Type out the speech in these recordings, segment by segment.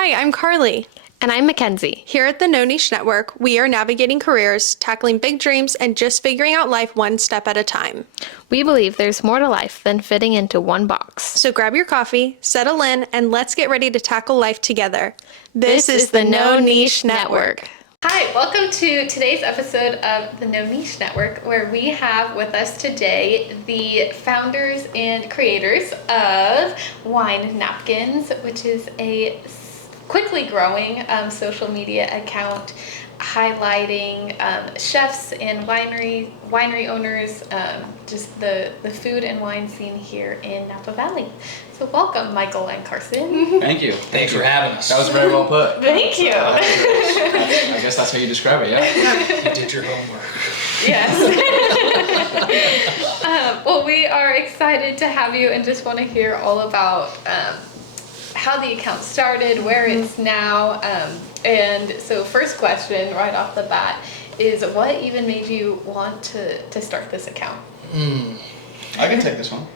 Hi, I'm Carly. And I'm Mackenzie. Here at the No Niche Network, we are navigating careers, tackling big dreams, and just figuring out life one step at a time. We believe there's more to life than fitting into one box. So grab your coffee, settle in, and let's get ready to tackle life together. This is the No Niche Network. Hi, welcome to today's episode of the No Niche Network, where we have with us today the founders and creators of Wine Napkins, which is a quickly growing social media account highlighting chefs and winery owners, just the food and wine scene here in Napa Valley. So welcome, Michael and Carson. Thank you. Thanks for having us. That was very well put. Thank you. I guess that's how you describe it, yeah? You did your homework. Yes. Well, we are excited to have you and just want to hear all about how the account started, where it's now, and so first question right off the bat is, what even made you want to start this account? I can take this one.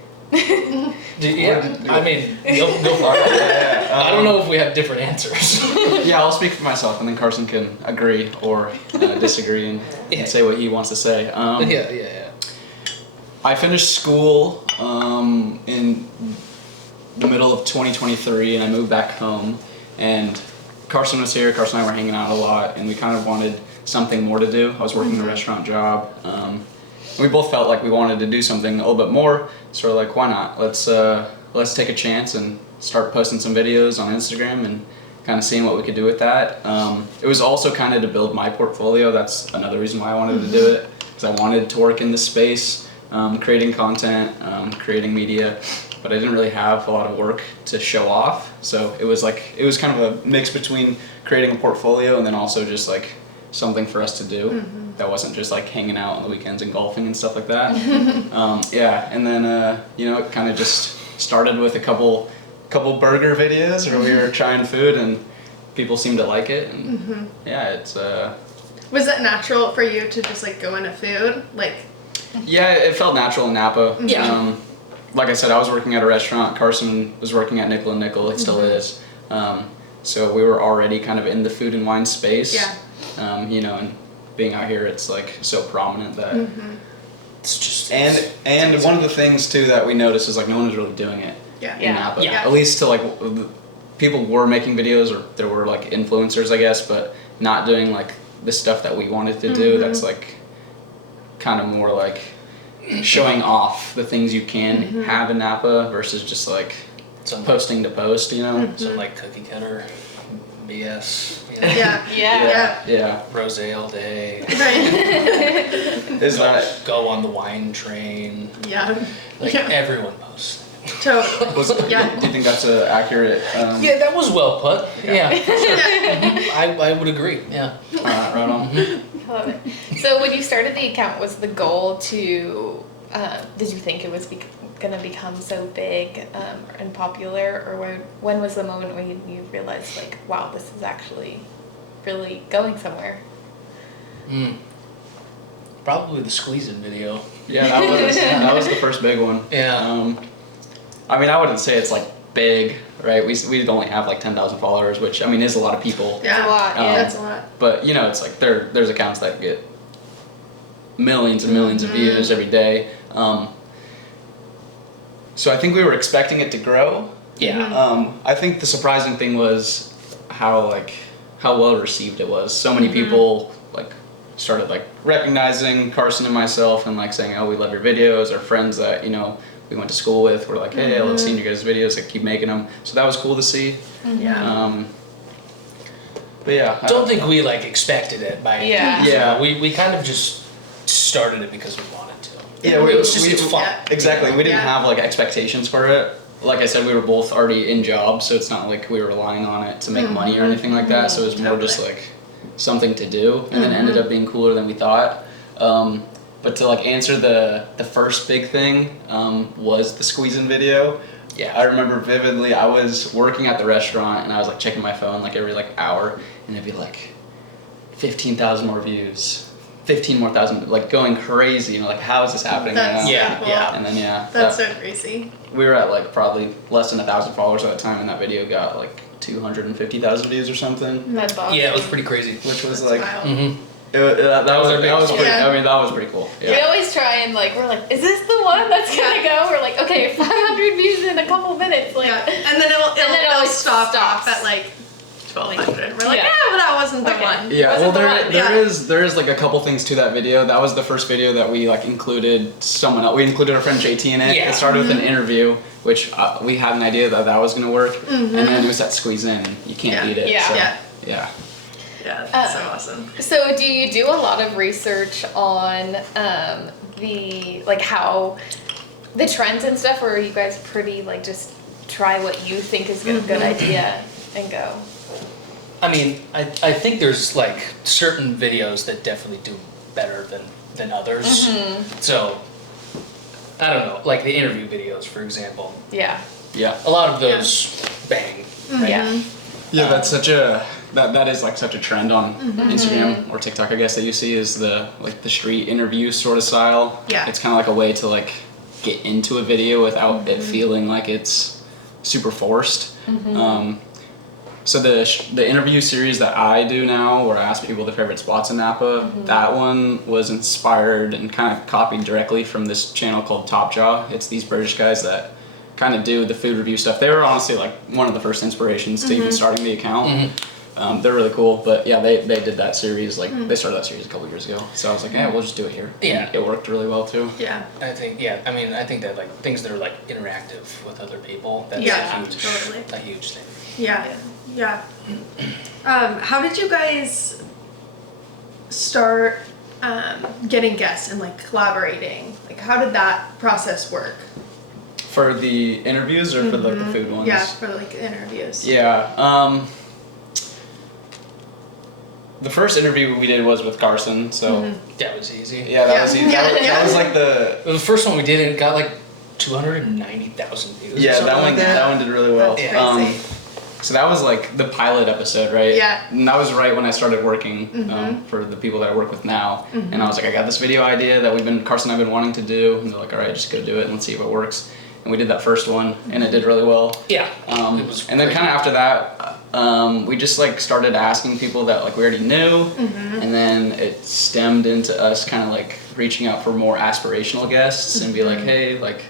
Yeah, I mean, go for it. I don't know if we have different answers. Yeah, I'll speak for myself, and then Carson can agree or disagree and say what he wants to say. Yeah. I finished school in the middle of 2023, and I moved back home, and Carson was here. Carson and I were hanging out a lot, and we kind of wanted something more to do. I was working a restaurant job. We both felt like we wanted to do something a little bit more, so we're like, why not? Let's take a chance and start posting some videos on Instagram and kind of seeing what we could do with that. It was also kind of to build my portfolio. That's another reason why I wanted to do it, because I wanted to work in this space, creating content, creating media, but I didn't really have a lot of work to show off. So it was kind of a mix between creating a portfolio and then also just like something for us to do that wasn't just like hanging out on the weekends and golfing and stuff like that. And then it kind of just started with a couple burger videos where we were trying food and people seemed to like it, and it's Was that natural for you to just like go into food? yeah, it felt natural in Napa. Yeah. Like I said, I was working at a restaurant. Carson was working at Nickel and Nickel. It still is. So we were already kind of in the food and wine space. Yeah. And being out here, it's like so prominent that It's just and one of the things too that we noticed is like no one was really doing it Yeah. in Napa. Yeah. At least to like people were making videos, or there were like influencers, I guess, but not doing like the stuff that we wanted to do. That's like kind of more like showing off the things you can have in Napa versus just like some posting to post, some like cookie cutter BS. Yeah. Rosé all day. Right. Is that Go on the wine train. Yeah. Like Yeah. everyone posts. Totally. Yeah. do you think that's accurate? Yeah, that was well put. Yeah, for sure. I would agree. Yeah. Right on. I love it. So when you started the account, was the goal to, did you think it was going to become so big and popular, or when was the moment when you realized like, wow, this is actually really going somewhere? Probably the squeezing video. Yeah, that was the first big one. Yeah. I mean, I wouldn't say it's like big, right? We only have like 10,000 followers, which I mean is a lot of people. Yeah. That's a lot, yeah. That's a lot. But it's like there's accounts that get millions and millions of views every day. So I think we were expecting it to grow. Yeah. I think the surprising thing was how well received it was. So many people like started like recognizing Carson and myself and like saying, "Oh, we love your videos." Our friends that we went to school with were like, "Hey, I love seeing your guys' videos. Like, keep making them." So that was cool to see. Yeah. But yeah, I don't think we like expected it by any Yeah. means. Yeah. We kind of just started it because we wanted to. Yeah, it's fun. Yeah. Exactly. We didn't Yeah. have like expectations for it. Like I said, we were both already in jobs, so it's not like we were relying on it to make money or anything like that. So it was more just like something to do, and then ended up being cooler than we thought. But to like answer the first big thing was the squeezing video. Yeah. I remember vividly. I was working at the restaurant and I was like checking my phone like every like hour, and it'd be like 15,000 more views, 15 more thousand, like going crazy. Like, how is this happening? That's Yeah, cool. yeah. And then That's so crazy. we were at like probably less than 1,000 followers at the time, and that video got like 250,000 views or something, That's awesome. Yeah, it was pretty crazy. which was That's like wild. that was our that was biggest pretty. one. I mean, that was pretty cool. We Yeah. always try and like, we're like, is this the one that's gonna go? We're like, okay, 500 views in a couple minutes. Like, Yeah. And then it'll it always stop stops. off at like 1,200. We're like, Yeah. but that wasn't the Okay. one. Yeah, well, Wasn't the one, there is like a couple things to that video. That was the first video that we like included someone else. We included our friend JT in it. Yeah. It started with an interview, which we had an idea that was gonna work, and then it was that squeeze in. And you can't Yeah. beat it. Yeah. So, Yeah. yeah. Yeah, that's so awesome. so do you do a lot of research on the like how the trends and stuff, or are you guys pretty like just try what you think is a good idea and go? I mean, I think there's like certain videos that definitely do better than others. So, I don't know, like the interview videos, for example. Yeah. Yeah. A lot of those bang. Right? Yeah. Yeah, that's such a that is like such a trend on Instagram or TikTok, I guess, that you see is the like the street interview sort of style. Yeah. It's kind of like a way to like get into a video without it feeling like it's super forced. So the interview series that I do now, where I ask people their favorite spots in Napa, that one was inspired and kind of copied directly from this channel called Top Jaw. It's these British guys that kind of do the food review stuff. They were honestly like one of the first inspirations to even starting the account. They're really cool, but yeah, they did that series, like they started that series a couple years ago. So I was like, yeah, we'll just do it here. Yeah. And it worked really well too. Yeah. I think that like things that are like interactive with other people, that's Yeah, a huge, totally. a huge thing. Yeah. Yeah. How did you guys start getting guests and like collaborating? Like, how did that process work? For the interviews or for like the food ones? Yeah, for like interviews. Yeah. The first interview we did was with Carson, so That was easy. yeah, that Yeah. was easy. That was like the The first one we did, it got like 290,000 views. or yeah, something that one like that. that one did really well. That's Yeah. crazy. So that was like the pilot episode, right? Yeah. And that was right when I started working for the people that I work with now. And I was like, I got this video idea that Carson and I've been wanting to do. And they're like, all right, just go do it and let's see if it works. And we did that first one and it did really well. Yeah. It was and then great. kind of after that, we just like started asking people that like we already knew. And then it stemmed into us kind of like reaching out for more aspirational guests and be like, hey, like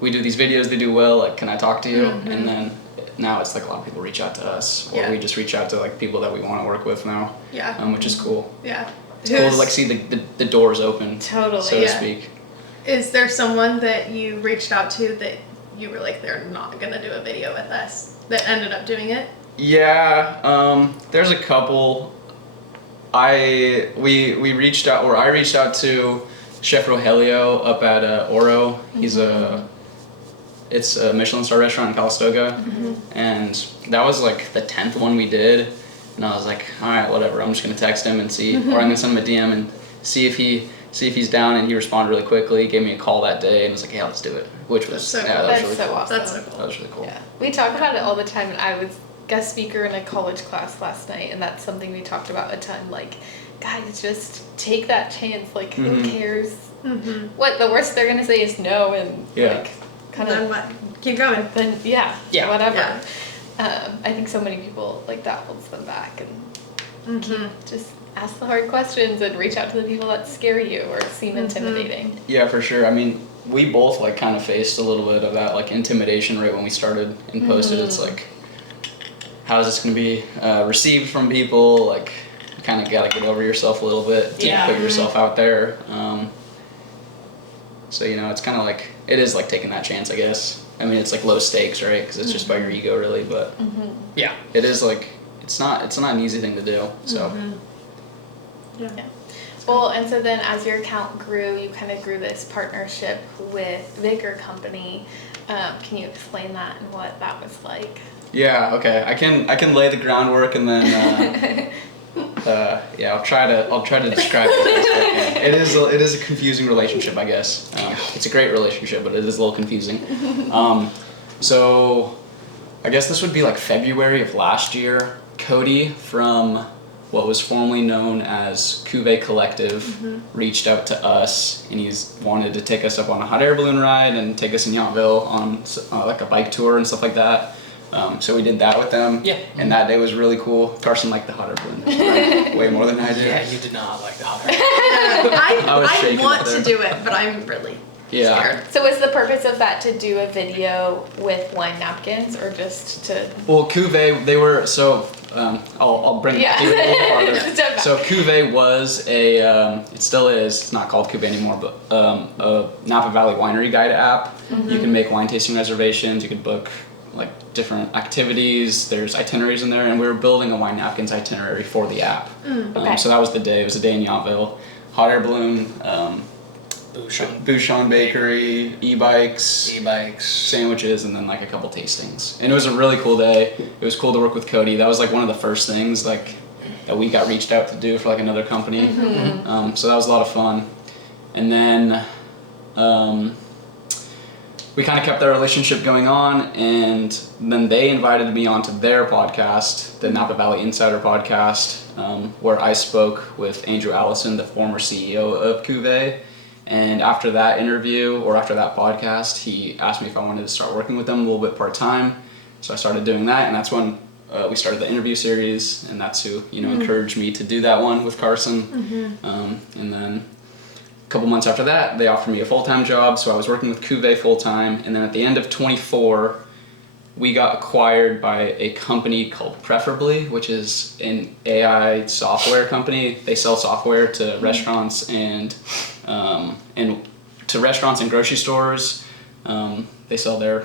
we do these videos, they do well, like can I talk to you? And then now it's like a lot of people reach out to us, or Yeah. we just reach out to like people that we want to work with now, Yeah. which is cool. Yeah. It's cool to like see the doors open, Totally. so to Yeah. speak. Is there someone that you reached out to that you were like, they're not gonna do a video with us, that ended up doing it? Yeah, there's a couple. We reached out, or I reached out to Chef Rogelio up at Oro. It's a Michelin star restaurant in Calistoga, and that was like the 10th one we did. And I was like, all right, whatever. I'm just gonna text him and see, or I'm gonna send him a DM and see if he's down. And he responded really quickly. He gave me a call that day and was like, yeah, let's do it. Which was That's so yeah, cool. that was That's really so cool. awesome. That's so cool. That was really cool. Yeah, we talk about it all the time, and I was guest speaker in a college class last night, and that's something we talked about a ton. Like, guys, just take that chance. Like, who cares? What the worst they're gonna say is no, and Yeah. like, kind Then of what? Keep going. then yeah, Yeah. whatever. Yeah. I think so many people like that holds them back, and just ask the hard questions and reach out to the people that scare you or seem intimidating. Yeah, for sure. I mean, we both like kind of faced a little bit of that like intimidation right when we started and posted. It's like, how is this going to be received from people? Like, you kind of got to get over yourself a little bit to Yeah. put yourself out there. So, you know, it's kind of like, it is like taking that chance, I guess. I mean, it's like low stakes, right? Because it's just by your ego, really. But Yeah. it is like, it's not an easy thing to do. So, Yeah. Well, and so then as your account grew, you kind of grew this partnership with Vigor Company. Can you explain that and what that was like? yeah, okay. I can lay the groundwork and then yeah, I'll try to describe it. It is a confusing relationship, I guess. It's a great relationship, but it is a little confusing. So I guess this would be like February of last year. Cody from what was formerly known as Cuvée Collective reached out to us, and he's wanted to take us up on a hot air balloon ride and take us in Yountville on like a bike tour and stuff like that. So we did that with them. Yeah. And that day was really cool. Carson liked the hot air balloon like, way more than I did. Yeah, you did not like the hot air. I was I shaking want up to there. do it, but I'm really Yeah. scared. So is the purpose of that to do a video with wine napkins or just to? Well, Cuvée, they were, so I'll bring Yeah. it a little farther. Step back. So Cuvée was it still is, it's not called Cuvée anymore, but a Napa Valley winery guide app. You can make wine tasting reservations, you could book like different activities, there's itineraries in there, and we were building a wine napkins itinerary for the app. Okay. So that was the day, it was a day in Yountville. Hot air balloon, Bouchon Bakery, e-bikes, sandwiches, and then like a couple tastings. And it was a really cool day. It was cool to work with Cody. That was like one of the first things like that we got reached out to do for like another company. So that was a lot of fun. And then we kind of kept that relationship going on, and then they invited me onto their podcast, the Napa Valley Insider podcast, where I spoke with Andrew Allison, the former CEO of Cuvée. And after that interview, or after that podcast, he asked me if I wanted to start working with them a little bit part-time. So I started doing that, and that's when we started the interview series, and that's who, encouraged me to do that one with Carson. And then a couple months after that, they offered me a full-time job, so I was working with Cuvée full-time. And then at the end of 24, we got acquired by a company called Preferably, which is an AI software company. They sell software to restaurants and to restaurants and grocery stores. They sell their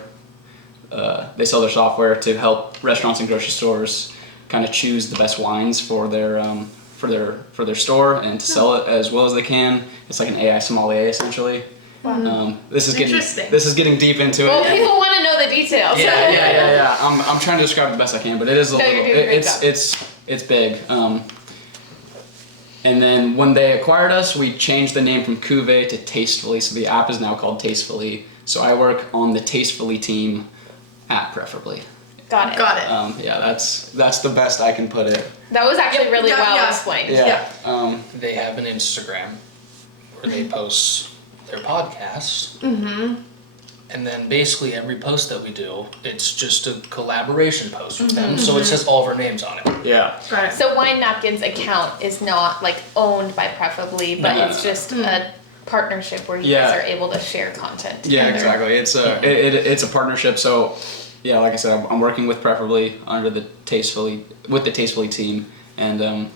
software to help restaurants and grocery stores kind of choose the best wines for their store and to sell it as well as they can. It's like an AI sommelier essentially. This is getting deep into Well, it. people want to know the details. Yeah. I'm trying to describe it the best I can, but it is a No, little. you're doing a great job. It's big. And then when they acquired us, we changed the name from Cuvée to Tastefully. So the app is now called Tastefully. So I work on the Tastefully team at Preferably. Got it. Yeah, that's the best I can put it. That was actually really Yeah, well yeah. explained. Yeah. They have an Instagram where they post their podcasts. And then basically every post that we do, it's just a collaboration post with them. So it says all of our names on it. Yeah. Got it. So Wine Napkins account is not like owned by Preferably, but No. it's just a partnership where you Yeah. guys are able to share content Yeah, together. exactly. It's a partnership. So, yeah, like I said, I'm working with Preferably under the Tastefully team, and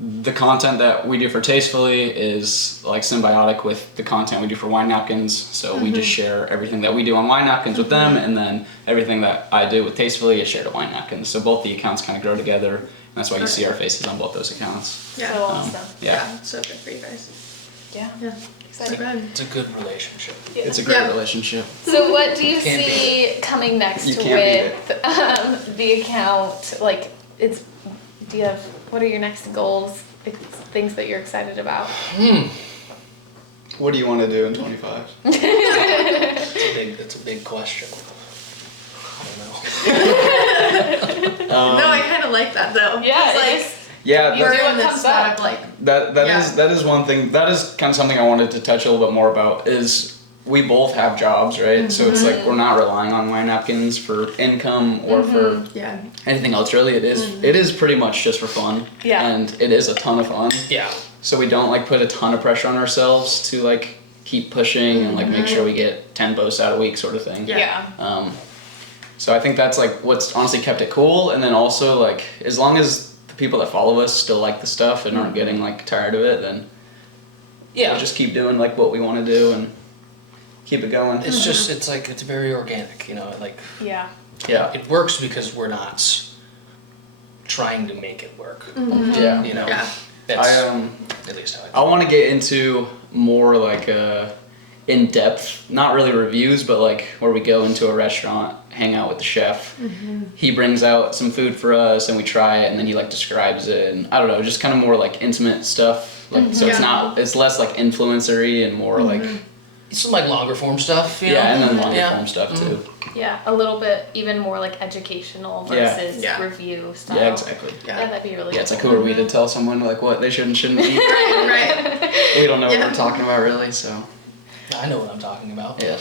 the content that we do for Tastefully is like symbiotic with the content we do for Wine Napkins. So we just share everything that we do on Wine Napkins with them, and then everything that I do with Tastefully is shared at Wine Napkins. So both the accounts kind of grow together, and that's why you see our faces on both those accounts. Yeah. So awesome. Yeah, So good for you guys. Yeah. Yeah. So Exciting. good. It's a good relationship. it's a great Yeah. relationship. So what do you Can't beat see coming next You can't with the account? Like, what are your next goals? Things that you're excited about? What do you want to do in 25? That's a big question. I don't know. No, I kind of like that though. Yeah, It's it like is. Yeah, You we're do what in this comes spot up. of like that is one thing. That is kind of something I wanted to touch a little bit more about. Is we both have jobs, right? So it's like we're not relying on Wine Napkins for income or for yeah. anything else. Really, it is pretty much just for fun. Yeah. And it is a ton of fun. Yeah. So we don't like put a ton of pressure on ourselves to like keep pushing and like make sure we get 10 posts out a week, sort of thing. Yeah. So I think that's like what's honestly kept it cool. And then also like as long as the people that follow us still like the stuff and aren't getting like tired of it, then we'll just keep doing like what we want to do and keep it going. It's just, it's very organic, like, Yeah. Yeah. it works because we're not trying to make it work. Yeah. Yeah. That's I at least how I I want to get into more like in-depth, not really reviews, but like where we go into a restaurant, hang out with the chef. He brings out some food for us and we try it and then he like describes it and I don't know, just kind of more like intimate stuff. Like so it's less like influencery and more like Some like longer form stuff, you know? and then longer Yeah. form stuff too. Yeah, a little bit even more like educational Yeah. versus Yeah. review style. Yeah, exactly. Yeah, that'd be really Yeah, it's cool. like who are we to tell someone like what they should and shouldn't eat? Right. We don't know Yeah. what we're talking about really, so I know what I'm talking about. yeah.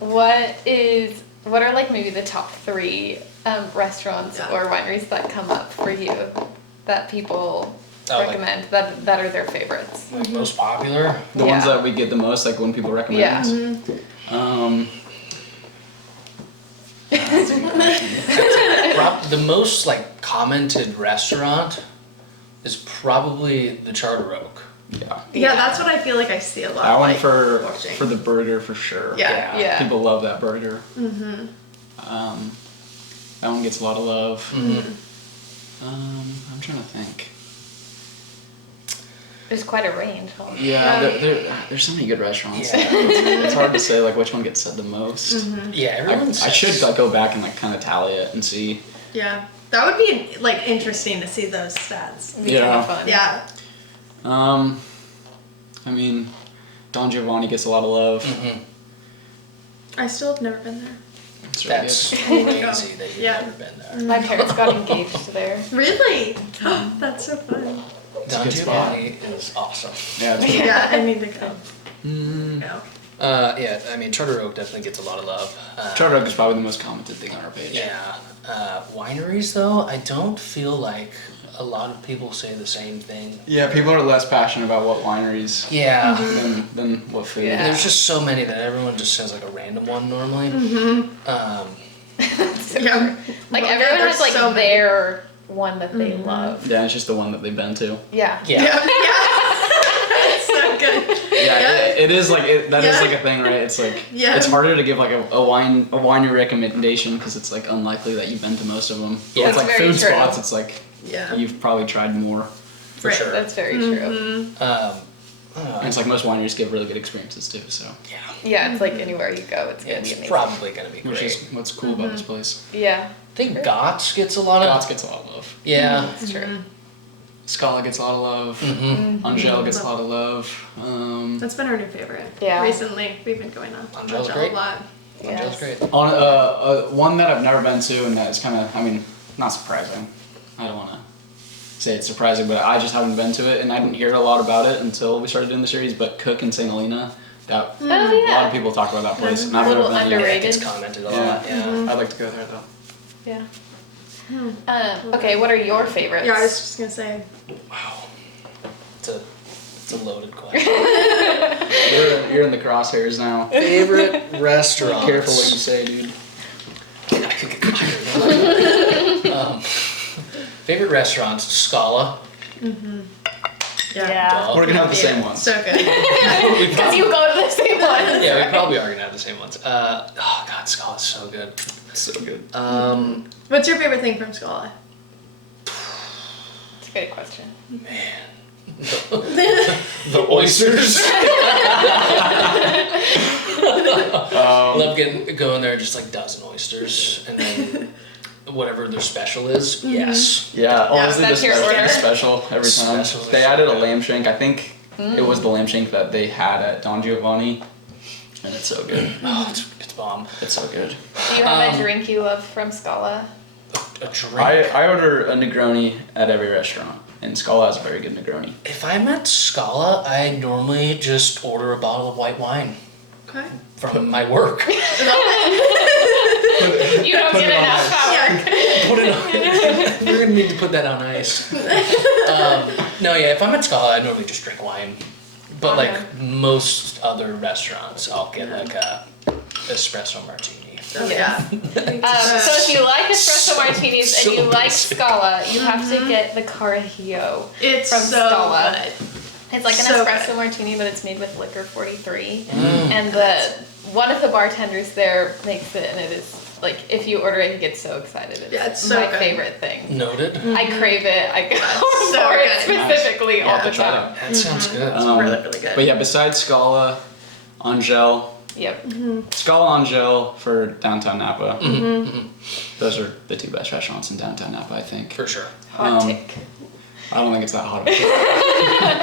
What are like maybe the top 3 restaurants or wineries that come up for you that people recommend that are their favorites? Like most popular. The ones that we get the most, like when people recommend. Yeah. The most like commented restaurant is probably the Charter Oak. Yeah, that's what I feel like I see a lot. That one like, for watching. the burger for sure. Yeah. People love that burger. That one gets a lot of love. I'm trying to think. There's quite a range, huh? There's so many good restaurants. Yeah. It's hard to say like which one gets said the most. Yeah, everyone I should like go back and like kind of tally it and see. Yeah, that would be like interesting to see those stats. It'd be kind of fun. Yeah. I mean, Don Giovanni gets a lot of love. I still have never been there. It's really That's good. crazy that you've Yeah. never been there. My parents got engaged there. Really? That's so fun. It's a Don good spot. Giovanni is awesome. Yeah, it's good. Yeah, I need to go. Yeah. Yeah, I mean Charter Oak definitely gets a lot of love. Charter Oak is probably the most commented thing on our page. Yeah. Wineries though, I don't feel like a lot of people say the same thing. Yeah, people are less passionate about what wineries Yeah. than what food. Yeah. There's just so many that everyone just says like a random one normally. Yeah. Like Well, everyone there's has like so many. their one that they love. Yeah, it's just the one that they've been to. Yeah. Yeah. It's so good. Yeah, it is like that is Yeah. like a thing, right? It's like Yeah. it's harder to give like a winery recommendation because it's like unlikely that you've been to most of them. Yeah, It's that's like very food true. spots. It's like Yeah. you've probably tried more. For Right, sure. That's very true. And it's like most wineries give really good experiences too. So Yeah. Yeah, it's like anywhere you go, it's gonna It's be amazing. probably gonna be which great. is what's cool about this place. Yeah, I think Gott's gets a lot of. Dots gets a lot of love. Yeah. it's true. Scala gets a lot of love. Mm-hmm. Angel gets a lot of love. That's been our new favorite. Yeah. Recently, we've been going on Angel's Angel great. a lot. Angel's Yes. great. On one that I've never been to and that is kind of, I mean, not surprising. I don't want to say it's surprising, but I just haven't been to it and I didn't hear a lot about it until we started doing the series. But Cook in St. Helena, that Oh, a lot yeah. of people talk about that place. And I've A little never been yet. underrated. It gets commented a Yeah. lot. Yeah. I'd like to go there though. Yeah. Okay, what are your favorites? Yeah, I was just gonna say. Wow. It's a loaded question. You're in the crosshairs now. Favorite restaurant. Careful what you say, dude. I could get fired. Favorite restaurants, Scala. Yeah. We're gonna have the same ones. So good. Because you go to the same one. Yeah, we probably are gonna have the same ones. Oh god, Scala's so good. So good. What's your favorite thing from Scala? It's a good question. The oysters. Love going there, just like dozen oysters, and then whatever their special is. Yes. Yeah, honestly, that's the your special order. is special every time. Special is They added a so good. lamb shank. I think it was the lamb shank that they had at Don Giovanni, and it's so good. Oh, it's bomb. It's so good. Do you have a drink you love from Scala? A drink. I order a Negroni at every restaurant, and Scala has a very good Negroni. If I'm at Scala, I normally just order a bottle of white wine Okay. from my work. You don't get enough power. Put it on. We're gonna need to put that on ice. No, yeah. If I'm at Scala, I normally just drink wine. But Okay. like most other restaurants, I'll get like a espresso martini. Yeah. So if you like espresso martinis and you So like basic. Scala, you have to get the Carajillo. It's From so Scala. good. It's like an So espresso good. martini, but it's made with liquor 43. And one of the bartenders there makes it, and it is like if you order it, you get so excited. It's, Yeah, it's so my good. favorite thing. Noted. I crave it. I go so for it good. specifically all Yeah, the try time. That sounds good. Really, really good. But yeah, besides Scala, Angel, Yep. Scala Angel for downtown Napa. Those are the two best restaurants in downtown Napa, I think. For sure. Hot take. I don't think it's that hot of a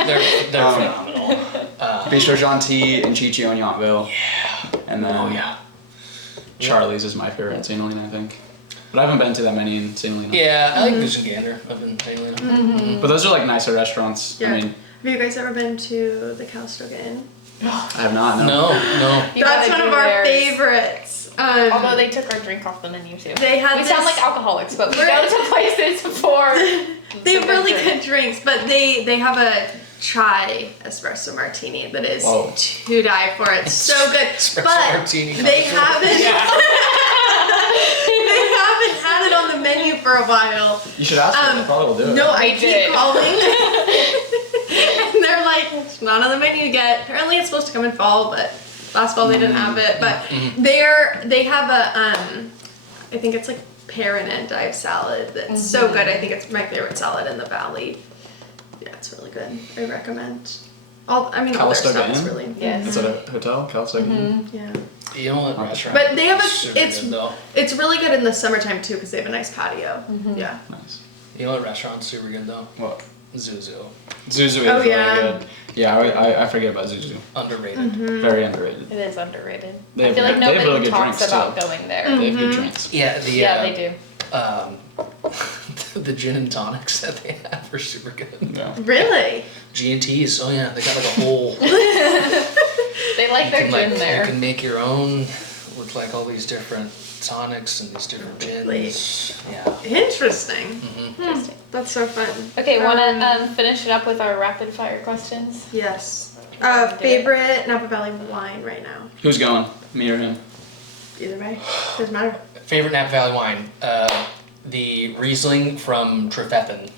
They're phenomenal. Bistro Gentil and Chichi on Yountville. Yeah. And then Oh yeah. Charlie's is my favorite in St. Helena, I think. But I haven't been to that many in St. Helena. Yeah, I like Goose and Gander up in St. Helena. But those are like nicer restaurants. Yeah. I mean, Have you guys ever been to the Calistoga Inn? I have not. No. No. You That's gotta one do of our theirs. favorites. Although they took our drink off the menu too. They had we sound this- like alcoholics, but we We're- go to places for. They have the really drink. good drinks, but they have a chai espresso martini that is Whoa. to die for. It's so good. Espresso But martini. they haven't they haven't had it on the menu for a while. You should ask them. They probably will do it. No, I They keep did. calling. And they're like, it's not on the menu yet. Apparently it's supposed to come in fall, but last fall they didn't have it. But they have a I think it's like pear and endive salad that's so good. I think it's my favorite salad in the valley. Yeah, it's really good. I recommend. All their Calistoga stuff is Inn? really Yes. It's at a hotel, Calistoga. yeah. You know what restaurant? But they have Super it's good, though. it's really good in the summertime too because they have a nice patio. Yeah. Nice. You know what restaurant's super good though? What? Zuzu. Zuzu is Oh, really yeah. good. Yeah, I forget about Zuzu. Underrated. Very underrated. It is underrated. They I have- feel like they have nobody really good talks drinks, about too. going there. They have good drinks. Yeah, the Yeah, they do. the gin and tonics that they have are super good. Yeah. Really? G&T's, oh yeah, they got like a whole. They like their gin You there. can make your own with like all these different tonics and these different gins. Yeah. Interesting. Interesting. That's so fun. Okay, wanna finish it up with our rapid fire questions? Yes. Do it. Favorite Napa Valley wine right now? Who's going? Me or him? Either way. Doesn't matter. Favorite Napa Valley wine? The Riesling from Trefethen.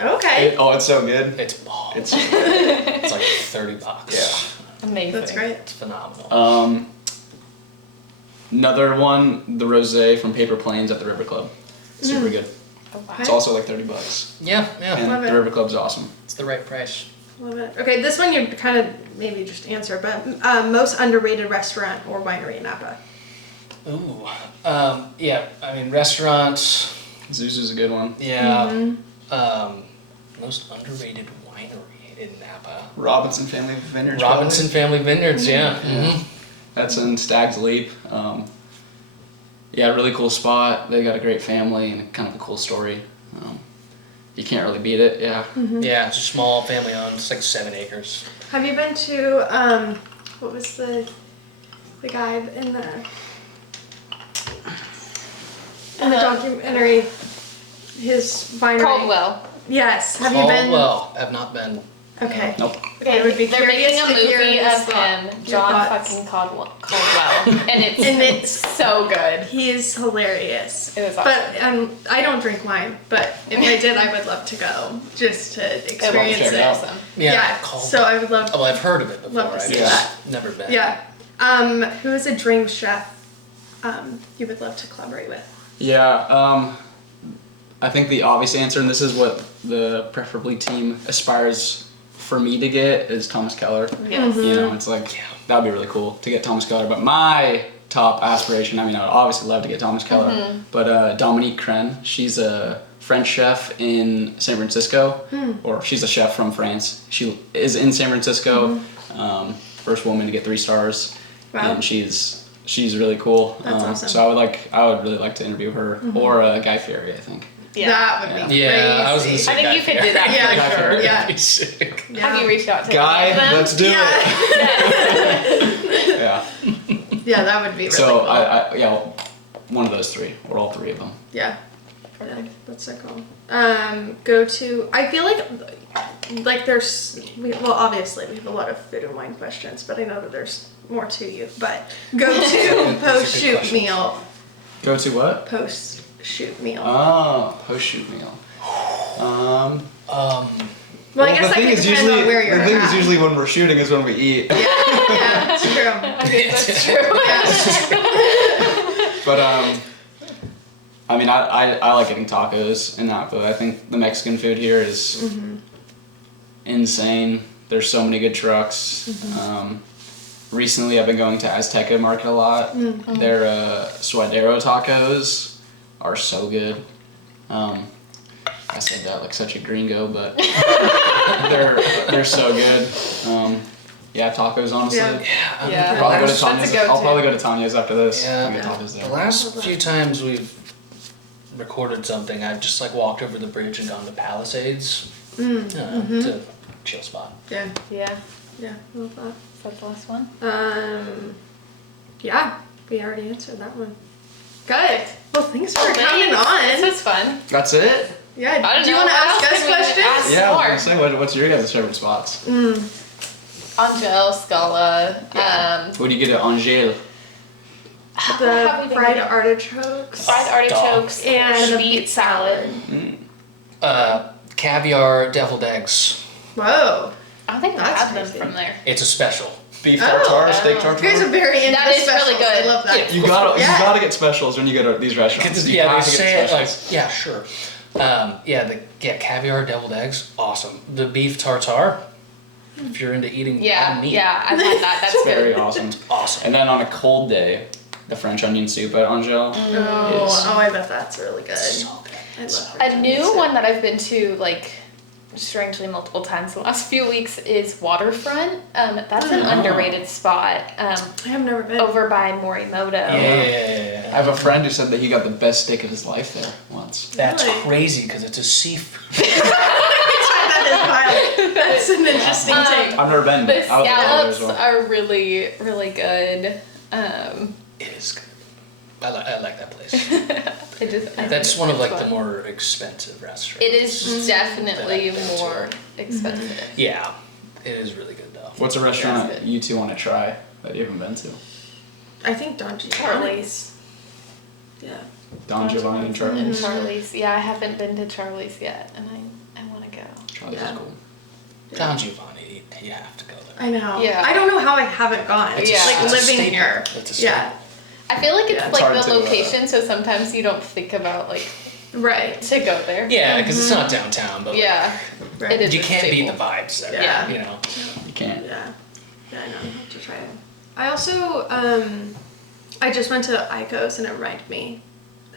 Okay. Oh, it's so good. It's bomb. It's It's like $30. Yeah. Amazing. That's great. It's phenomenal. Another one, the rosé from Paper Plains at the River Club. Super good. Oh, wow. It's also like $30. Yeah, yeah. And Love it. the River Club's awesome. It's the right price. Love it. Okay, this one you kind of maybe just answer, but most underrated restaurant or winery in Napa? Ooh. Yeah, I mean, restaurants. Zuzu's a good one. Yeah. Mm-hmm. Most underrated winery in Napa. Robinson Family Vineyards. Robinson Family Vineyards, yeah. Yeah. hmm That's in Stag's Leap. Yeah, really cool spot. They got a great family and kind of a cool story. You can't really beat it. Yeah. Yeah, it's a small family owned. It's like 7 acres. Have you been to what was the guy in the documentary? His winery. Caldwell. Yes. Have you been? Caldwell. Have not been. Okay. Nope. Okay, I would be They're curious making a to hear movie his of him, your John thoughts. fucking Caldwell, and And it's so good. He's hilarious. It is But awesome. I don't drink wine, but if I did, I would love to go just to experience check it. it out. Awesome. Yeah. Caldwell. So I would love. Oh, well, I've heard of it before. Love to I've see just that. never been. Yeah. Who is a dream chef? You would love to collaborate with. Yeah. I think the obvious answer, and this is what the preferably team aspires for me to get, is Thomas Keller. Yes. You know, it's like that would be really cool to get Thomas Keller. But my top aspiration, I mean, I would obviously love to get Thomas Keller, but Dominique Crenn, she's a French chef in San Francisco, or she's a chef from France. She is in San Francisco, first woman to get 3 stars, Wow. and she's really cool. That's awesome. So I would really like to interview her, or Guy Fieri, I think. Yeah. That would be Yeah, I was crazy. gonna say I think Guy you could do Fieri. that Yeah, for sure. Yeah. That'd be sick. Have you reached out to Guy, any of them? let's do it. Yeah. Yeah. Yeah, that would be really So cool. yeah, one of those 3, or all 3 of them. Yeah. Yeah, that's so cool. Go to. I feel like there's. Well, obviously we have a lot of food and wine questions, but I know that there's more to you. But go to post shoot question. meal. Go to what? Post shoot meal. Oh, post shoot meal. well, I Well, guess that could depend on where you're the thing at. is usually when we're shooting is when we eat. Yeah, it's true. That's true. Yeah. But I mean, I like getting tacos and that, but I think the Mexican food here is insane. There's so many good trucks. Recently, I've been going to Azteca Market a lot. Their suadero tacos are so good. I said that like such a gringo, but they're so good. Yeah, tacos honestly. Yeah. Yeah. I'll probably go to That's a Tanya's. go-to. I'll probably go to Tanya's after this. Yeah. And get tacos The there. last few times we've recorded something, I've just like walked over the bridge and gone to Palisades to chill spot. Yeah. Yeah. Yeah, I love that. Is that the last one? Yeah, we already answered that one. Good. Well, thanks for coming This on. was fun. That's it? Yeah, I don't do you know, want to what ask else us can we questions? ask? Yeah, I was More. gonna say, what's your guys' favorite spots? Angel, Scala. What do you get at Angel? Have The we been fried getting- artichokes. fried artichokes And and a beet salad. Caviar deviled eggs. Whoa. I don't think we That's had them crazy. from there. It's a special. Beef Oh. tartare, steak You tartare. guys are very into That the is really specials. good. I love that. You gotta Yeah. you gotta get specials when you go to these restaurants. You Yeah, they have to get say it like, specials. yeah, sure. Caviar deviled eggs, awesome. The beef tartare, if you're into eating Yeah, meat, yeah, I've had that. That's Very good. awesome. awesome. And then on a cold day, the French onion soup at Angel. Oh, I bet that's really good. So good. I love A new one that I've been to, like, strangely multiple times the last few weeks is Waterfront. That's an underrated spot I have never been. over by Morimoto. Yeah. I have a friend who said that he got the best steak of his life there once. That's Really? crazy because it's a seafood. That is wild. That's an interesting take. I've never been. The I would love it as scallops well. are really, really good. It is good. I like that place. That's I one of think like the it's fun. more expensive restaurants. It is definitely that I've been to. more expensive. Yeah, it is really good though. What's a That's restaurant good. you two want to try that you haven't been to? I think Don Giovanni's. Charlie's. Yeah. Don Giovanni and And Charlie's. Charlie's. Yeah, I haven't been to Charlie's yet, and I want to go. Charlie's Yeah. is cool. Don Giovanni, you have to go there. I know. Yeah. I don't know how I haven't gone. It's Yeah. Like it's a living staple. here. It's a Yeah. I feel like it's Yeah, it's like hard the to, location, so sometimes you don't think about like Right. to go there. Yeah, because it's not downtown, but Yeah, Right. it is. you a can't beat the staple. vibes there. Yeah. You know. You can't. Yeah. Yeah, I know. I'll have to try it. I also, I just went to Icos and it reminded me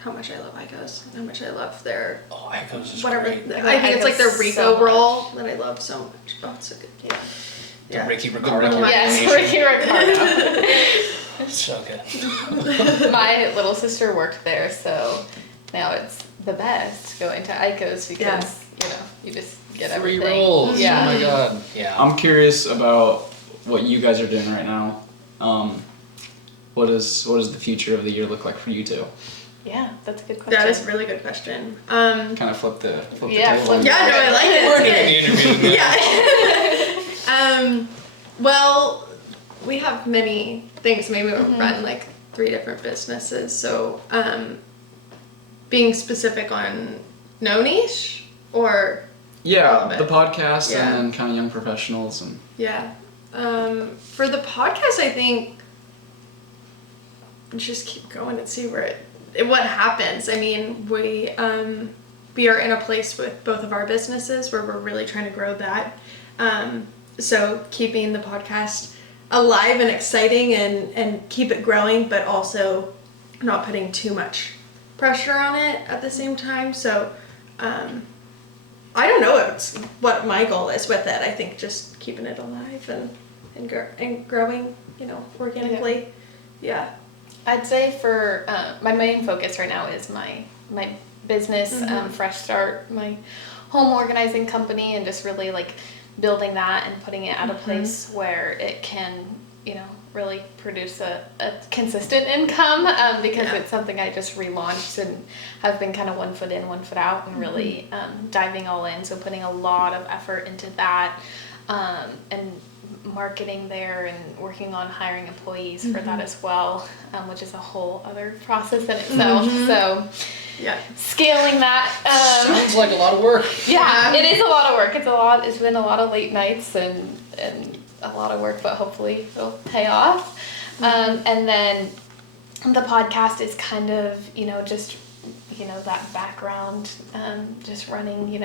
how much I love Icos. How much I love their, Oh, Echoes is whatever. great. I think it's like their Icos Rico so much. roll that I love so much. Oh, it's so good. Yeah. The Yeah. Ricky Ricardo. Ricky- Yes, Ricky Ricardo. So good. My little sister worked there, so now it's the best going to Icos because you just get Free everything. rolls. Yeah. Oh my god. Yeah. I'm curious about what you guys are doing right now. What does the future of the year look like for you two? Yeah, that's a good question. That is a really good question. Kind of flip the Yeah, table. flip- Yeah, no, I like it. We're It's doing good. the interview. Yeah. Well, we have many things. Maybe we'll run like 3 different businesses. So, being specific on no niche or Yeah, All of the it. podcast Yeah. and then kind of young professionals and yeah. For the podcast, I think just keep going and see what happens. I mean, we are in a place with both of our businesses where we're really trying to grow that. So keeping the podcast alive and exciting and keep it growing, but also not putting too much pressure on it at the same time. So I don't know what my goal is with it. I think just keeping it alive and growing, organically. Yeah. I'd say for my main focus right now is my business, Fresh Start, my home organizing company, and just really like building that and putting it at a place where it can, really produce a consistent income because Yeah. it's something I just relaunched and have been kind of 1 foot in, 1 foot out, and really diving all in. So putting a lot of effort into that and marketing there and working on hiring employees for that as well, which is a whole other process in itself. So Yeah. scaling that. Sounds like a lot of work. Yeah, it is a lot of work. It's been a lot of late nights and a lot of work, but hopefully it'll pay off. And then the podcast is kind of, just, that background, just running,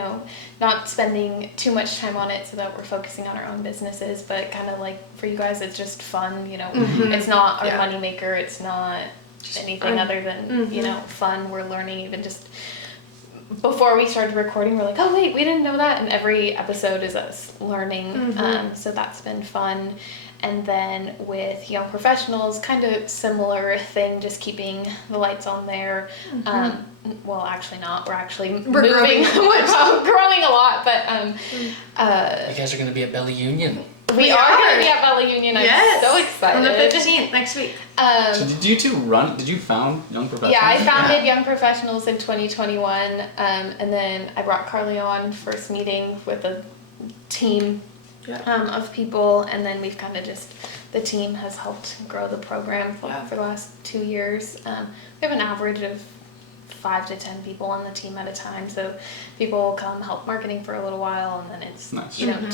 not spending too much time on it so that we're focusing on our own businesses, but kind of like for you guys, it's just fun, it's not our Yeah. moneymaker. It's not anything other than, fun. We're learning even just before we started recording, we're like, oh wait, we didn't know that, and every episode is us learning. So that's been fun. And then with young professionals, kind of similar thing, just keeping the lights on there. Well, actually not. We're actually moving. growing. We're growing a lot, but You guys are going to be a belly union. We are going to be at Valley Union. I'm so excited. On the 15th, next week. So did you two did you found Young Professionals? Yeah, I founded Young Professionals in 2021, and then I brought Carly on first meeting with a team of people, and then we've kind of the team has helped grow the program for the last 2 years. We have an average of 5 to 10 people on the team at a time, so people will come help marketing for a little while, and then it's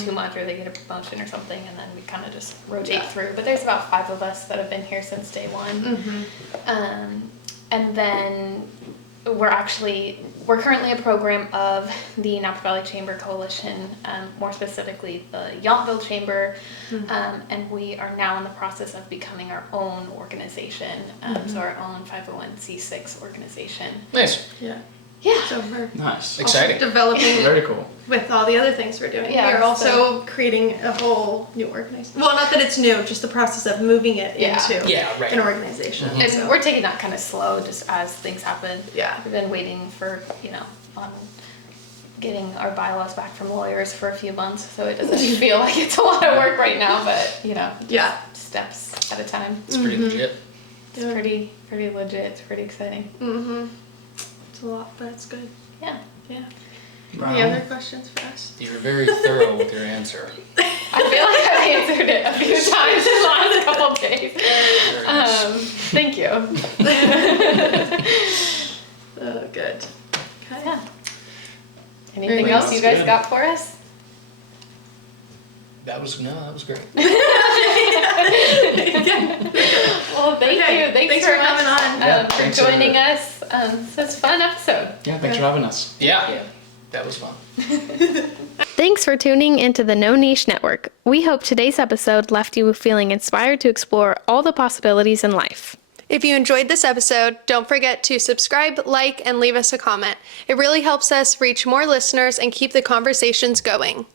too much, or they get a promotion or something, and then we kind of just rotate through. But there's about 5 of us that have been here since day one. And then we're currently a program of the Napa Valley Chamber Coalition, more specifically the Yountville Chamber, and we are now in the process of becoming our own organization, so our own 501c6 organization. Nice. Yeah. So we're Nice. Exciting. developing Very cool. with all the other things we're doing. Yeah, We're also creating a whole new organization. Well, not that it's new, just the process of moving it into an organization. And So, we're taking that kind of slow, just as things happen. Yeah. We've been waiting for, on getting our bylaws back from lawyers for a few months, so it doesn't feel like it's a lot of work right now, but, steps at a time. It's pretty legit. It's pretty legit. It's pretty exciting. it's a lot, but it's good. Yeah. Yeah. Right Any on. other questions for us? You were very thorough with your answer. I feel like I've answered it a few times in the last couple of days. Very nice. Thank you. Oh, good. Okay. Yeah. Anything Very else you guys good. got for us? That was great. Well, thank Okay, you. Thanks thanks very for much coming on. for thanks, joining us. So it's a fun episode. Yeah, thanks for having us. Yeah, that was fun. Thanks for tuning into the No Niche Network. We hope today's episode left you feeling inspired to explore all the possibilities in life. If you enjoyed this episode, don't forget to subscribe, like, and leave us a comment. It really helps us reach more listeners and keep the conversations going.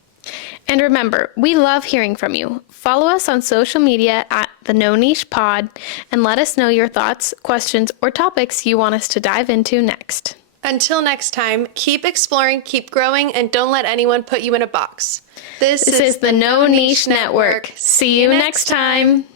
And remember, we love hearing from you. Follow us on social media at the No Niche Pod and let us know your thoughts, questions, or topics you want us to dive into next. Until next time, keep exploring, keep growing, and don't let anyone put you in a box. This This is the No Niche Network. See you next time.